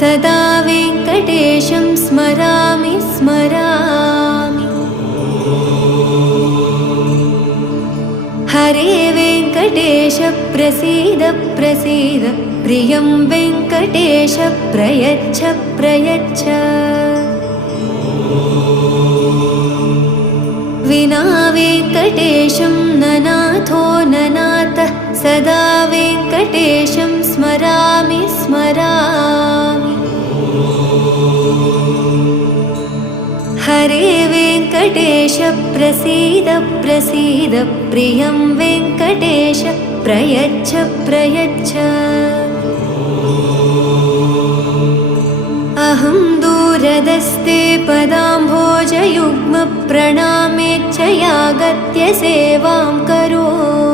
सदा वेङ्कटेशं स्मरामि स्मरामि। हरे वेङ्कटेश प्रसीद प्रसीद, प्रियं वेङ्कटेश प्रयच्छ प्रयच्छ। विना वेङ्कटेशं ननाथो ननाथः, सदा वेङ्कटेशं स्मरामि स्मरामि। हरे वेङ्कटेश प्रसीद प्रसीद, प्रियं वेङ्कटेश प्रयच्छ प्रयच्छ। अहं दूरदस्ते पदाम्भोजयुग्म, प्रणामेच्छ यागत्य सेवां करोमि।